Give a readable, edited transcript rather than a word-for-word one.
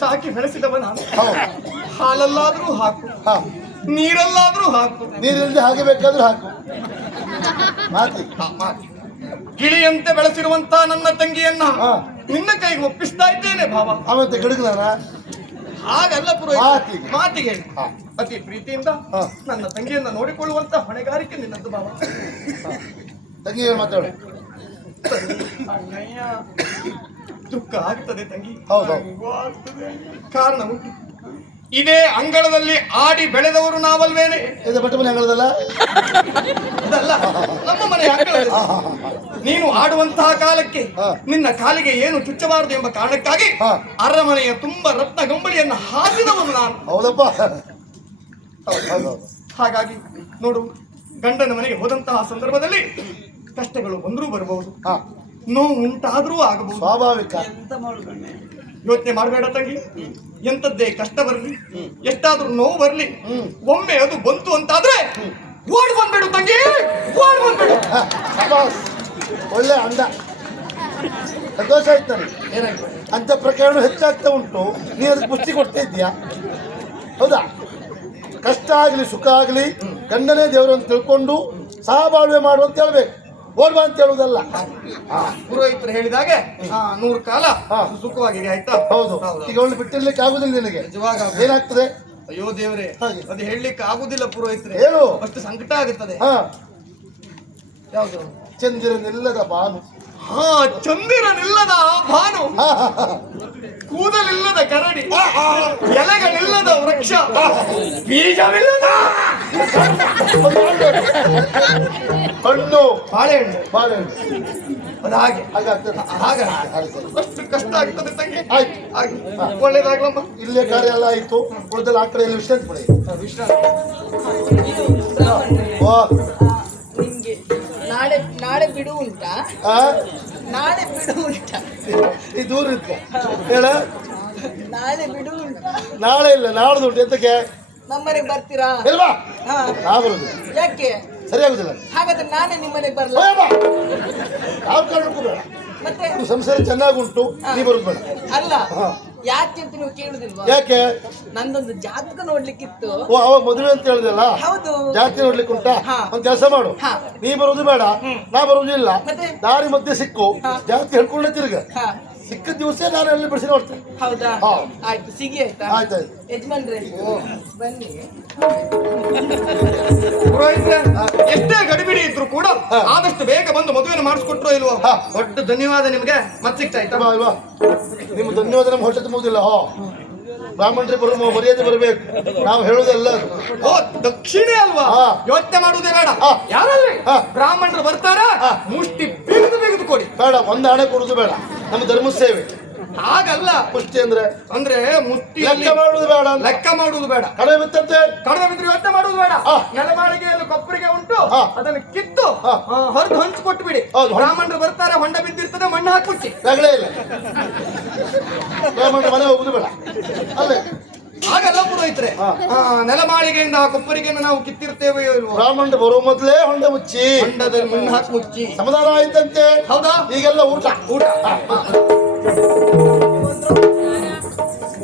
ಸಾಕಿ ಬೆಳೆಸಿದವ ನಾನು. ಹೌದು. ಹಾಲಲ್ಲಾದ್ರೂ ಹಾಕು, ನೀರಲ್ಲಾದ್ರೂ ಹಾಕು, ನೀರಿಲ್ಲದೆ ಹಾಗೆ ಬೇಕಾದ್ರೂ ಹಾಕು. ಮಾತಿ ಗಿಳಿಯಂತೆ ಬೆಳೆಸಿರುವಂತ ನನ್ನ ತಂಗಿಯನ್ನ ನಿನ್ನ ಕೈಗೆ ಒಪ್ಪಿಸ್ತಾ ಇದ್ದೇನೆ ಭಾವ. ಆಮೇಲೆ ಗಿಡಗದಾನ ಹಾಗಲ್ಲ ಮಾತಿಗೆ. ಮಾತಿಗೆ ಅತಿ ಪ್ರೀತಿಯಿಂದ ನನ್ನ ತಂಗಿಯನ್ನ ನೋಡಿಕೊಳ್ಳುವಂತ ಹೊಣೆಗಾರಿಕೆ ನಿನ್ನದ್ದು ಭಾವ. ತಂಗಿ ಮಾತಾಡು. ಅಣ್ಣಯ್ಯ, ದುಃಖ ಆಗ್ತದೆ ತಂಗಿ. ಹೌದೌದು. ಕಾರಣ ಉಂಟು. ಇದೇ ಅಂಗಳದಲ್ಲಿ ಆಡಿ ಬೆಳೆದವರು ನಾವಲ್ವೇನೆ? ಇದು ಬಟ್ಟೆ ಮನೆ ಅಂಗಳದಲ್ಲ, ಅದಲ್ಲ ನಮ್ಮ ಮನೆ ಅಂಗಳದಲ್ಲಿ. ನೀನು ಆಡುವಂತಹ ಕಾಲಕ್ಕೆ ನಿನ್ನ ಕಾಲಿಗೆ ಏನು ಚುಚ್ಚಬಾರದು ಎಂಬ ಕಾರಣಕ್ಕಾಗಿ ಅರಮನೆಯ ತುಂಬಾ ರತ್ನ ಗಂಬಳಿಯನ್ನು ಹಾಕಿದವನು ನಾನು. ಹೌದಪ್ಪ. ಹಾಗಾಗಿ ನೋಡು, ಗಂಡನ ಮನೆಗೆ ಹೋದಂತಹ ಸಂದರ್ಭದಲ್ಲಿ ಕಷ್ಟಗಳು ಬಂದರೂ ಬರಬಹುದು, ನೋವು ಉಂಟಾದ್ರೂ ಆಗಬಹುದು. ಸ್ವಾಭಾವಿಕ. ಯೋಚನೆ ಮಾಡಬೇಡ ತಂಗಿ. ಎಂತದ್ದೇ ಕಷ್ಟ ಬರಲಿ, ಎಷ್ಟಾದ್ರೂ ನೋವು ಬರಲಿ, ಒಮ್ಮೆ ಅದು ಬಂತು ಅಂತಾದ್ರೆ ಓಡ್ ಬಂದ್ಬೇಡು ತಂಗಿ, ಓಡ್ ಬಂದ್ಬೇಡು. ಒಳ್ಳೆ ಅಂದ, ಸಂತೋಷ ಆಯ್ತು ನನಗೆ. ಅಂತ ಪ್ರಕರಣ ಹೆಚ್ಚಾಗ್ತಾ ಉಂಟು, ನೀ ಅದಕ್ಕೆ ಪುಷ್ಟಿ ಕೊಡ್ತಾ ಇದ್ದೀಯಾ? ಹೌದಾ? ಕಷ್ಟ ಆಗಲಿ ಸುಖ ಆಗಲಿ ಗಂಡನೇ ದೇವರು ಅಂತ ತಿಳ್ಕೊಂಡು ಸಹಬಾಳ್ವೆ ಮಾಡು ಅಂತ ಹೇಳ್ಬೇಕು, ಓಡ್ಬಾ ಅಂತ ಹೇಳುವುದಲ್ಲ. ಪುರೋಹಿತರು ಹೇಳಿದಾಗೆ 100 ಕಾಲ ಸುಖವಾಗಿ ಆಯ್ತಾ? ಹೌದು. ಈಗ ಅವಳು ಬಿಟ್ಟಿರ್ಲಿಕ್ಕೆ ಆಗುದಿಲ್ಲ ನಿನಗೆ. ಏನಾಗ್ತದೆ? ಅಯ್ಯೋ ದೇವರೇ, ಅದು ಹೇಳಲಿಕ್ಕೆ ಆಗುದಿಲ್ಲ ಪುರೋಹಿತರೆ. ಹೇಳು. ಅಷ್ಟು ಸಂಕಟ ಆಗುತ್ತದೆ. ಯಾವುದು? ಚಂದಿರನಿಲ್ಲದ ಭಾನು. ಚಂದಿರನಿಲ್ಲದ ಭಾನು, ಕೂದಲಿಲ್ಲದ ಕರಡಿ, ಎಲೆಗಳಿಲ್ಲದ ವೃಕ್ಷ, ಬೀಜವಿಲ್ಲದ ಹಣ್ಣು, ಬಾಳೆಹಣ್ಣು. ಬಾಳೆಹಣ್ಣು ಅದು ಹಾಗೆ ಹಾಗಾಗ್ತದೆ. ಅಷ್ಟು ಕಷ್ಟ ಆಗ್ತದೆ ತಂಗಿ. ಆಯ್ತು, ಒಳ್ಳೇದಾಗ್ಲಮ್ಮ. ಇಲ್ಲೇ ಕಾರ್ಯ ಎಲ್ಲ ಆಯ್ತು, ಉಳಿದಲ್ಲ ಆ ಕಡೆಯಲ್ಲಿ ವಿಶ್ರಾಂತಿ ಪಡೆ. ನಿಮ್ಗೆ ನಾಳೆ ಬಿಡು ಉಂಟಾ? ನಾಳೆ ಬಿಡು ಉಂಟಾ? ಈ ದೂರ ಇದ್ದೆ ಹೇಳ. ನಾಳೆ ಬಿಡು ಉಂಟಾ? ನಾಳೆ ಇಲ್ಲ, ನಾಡ್ದು ಉಂಟು. ಎಂತಕ್ಕೆ? ನಮ್ಮನೆಗೆ ಬರ್ತೀರಾ? ಇಲ್ವಾ? ನಾ ಬರುದು. ಯಾಕೆ? ಸರಿಯಾಗುದಿಲ್ಲ. ಹಾಗಾದ್ರೆ ನಾನೇ ನಿಮ್ಮನೆಗೆ ಬರಲ್ಲ. ಯಾವ ಕಾರಣಕ್ಕೂ ಬೇಡ. ಮತ್ತೆ ಸಂಸಾರ ಚೆನ್ನಾಗುಂಟು, ನೀ ಬರುದು ಬೇಡ. ಅಲ್ಲ, ಯಾಕೆ ಅಂತ ನೀವು ಕೇಳುದಿಲ್ವಾ? ಯಾಕೆ? ನಂದೊಂದು ಜಾತಕ ನೋಡ್ಲಿಕ್ಕಿತ್ತು. ಅವ ಮದುವೆ ಅಂತ ಹೇಳಿದಲ್ಲ, ಹೌದು. ಜಾತಿ ನೋಡ್ಲಿಕ್ಕೆ ಉಂಟಾ? ಒಂದ್ ಕೆಲಸ ಮಾಡು, ನೀ ಬರುದು ಬೇಡ, ನಾ ಬರುದಿಲ್ಲ. ದಾರಿ ಮಧ್ಯೆ ಸಿಕ್ಕು ಜಾತಿ ಹೇಳ್ಕೊಂಡೆ ತಿರ್ಗ. ಸಿಕ್ಕ ದಿವಸ ನಾನು ಅಲ್ಲಿ ಬಿಡಿಸಿ ನೋಡ್ತೇನೆ. ಹೌದಾ? ಆಯ್ತು, ಸಿಗಿ. ಆಯ್ತಾ? ಆಯ್ತಾಯ್ತು. ಯಜಮಾನ್ರೆ ಬನ್ನಿ. ಪುರೋಹಿತರೆ, ಎಷ್ಟೇ ಗಡಿಬಿಡಿ ಇದ್ರು ಕೂಡ ಆದಷ್ಟು ಬೇಗ ಬಂದು ಮದುವೆನ ಮಾಡಿಸ್ಕೊಟ್ರೋ ಇಲ್ವೋ? ದೊಡ್ಡ ಧನ್ಯವಾದ ನಿಮ್ಗೆ. ಮತ್ತೆ ಸಿಗ್ತಾಯ್ತಾ? ಅಲ್ವಾ? ನಿಮ್ಮ ಧನ್ಯವಾದ ನಮ್ಮ ಹೊಟ್ಟೆ ತುಂಬುವುದಿಲ್ಲ. ಬ್ರಾಹ್ಮಣರೇ ಮರ್ಯಾದೆ ಬರಬೇಕು, ನಾವು ಹೇಳುದಲ್ಲ. ದಕ್ಷಿಣೆ ಅಲ್ವಾ? ಯೋಚನೆ ಮಾಡುವುದೇ ಬೇಡ. ಯಾರಲ್ಲಿ ಬ್ರಾಹ್ಮಣರು ಬರ್ತಾರ, ಮುಷ್ಟಿ ಬಿಗಿದು ಕೊಡಿ. ಬೇಡ, ಒಂದು ಹಣೆ ಕೊಡುದು ಬೇಡ. ನಮ್ಮ ಧರ್ಮ ಸೇವೆ ಹಾಗಲ್ಲ. ಪುಷ್ಟಿ ಅಂದ್ರೆ ಮುಷ್ಟಿ ಲೆಕ್ಕ ಮಾಡುವುದು ಬೇಡ. ಲೆಕ್ಕ ಮಾಡುವುದು ಬೇಡ. ಕಡಿಮೆ ಬಿತ್ತಂತೆ, ಕಡಿಮೆ ಬಿದ್ರೆ ಯೋಚನೆ ಮಾಡುವುದು ಬೇಡ. ನೆಲಮಾಳಿಗೆಯಲ್ಲಿ ಕೊಪ್ಪರಿಗೆ ಉಂಟು, ಅದನ್ನು ಕಿತ್ತು ಹೊರದು ಹಂಚಿಕೊಟ್ಟು ಬಿಡಿ. ಬ್ರಾಹ್ಮಣರು ಬರ್ತಾರೆ, ಹೊಂಡ ಬಿದ್ದಿರ್ತದೆ, ಮಣ್ಣು ಹಾಕ್ಬಿಡ್ತಿ. ರಗಳೆ ಇಲ್ಲ. ಬ್ರಾಹ್ಮಣರ ಮನೆ ಹೋಗುದು ಬೇಡ. ಅಲ್ಲೇ ಹಾಗಲ್ಲ ಪುರೋಹಿತರೆ, ನೆಲಮಾಳಿಗೆಯಿಂದ ಕೊಪ್ಪರಿಗೆ ನಾವು ಕಿತ್ತಿರ್ತೇವೆಯೋ ಇಲ್ವೋ? ಬ್ರಾಹ್ಮಣರು ಬರುವ ಮೊದಲೇ ಹೊಂಡ ಮುಚ್ಚಿ, ಹೊಂಡದಲ್ಲಿ ಮಣ್ಣು ಹಾಕಿ ಮುಚ್ಚಿ ಸಮಾಧಾನ ಆಯ್ತಂತೆ. ಹೌದಾ? ಈಗೆಲ್ಲ ಊಟ.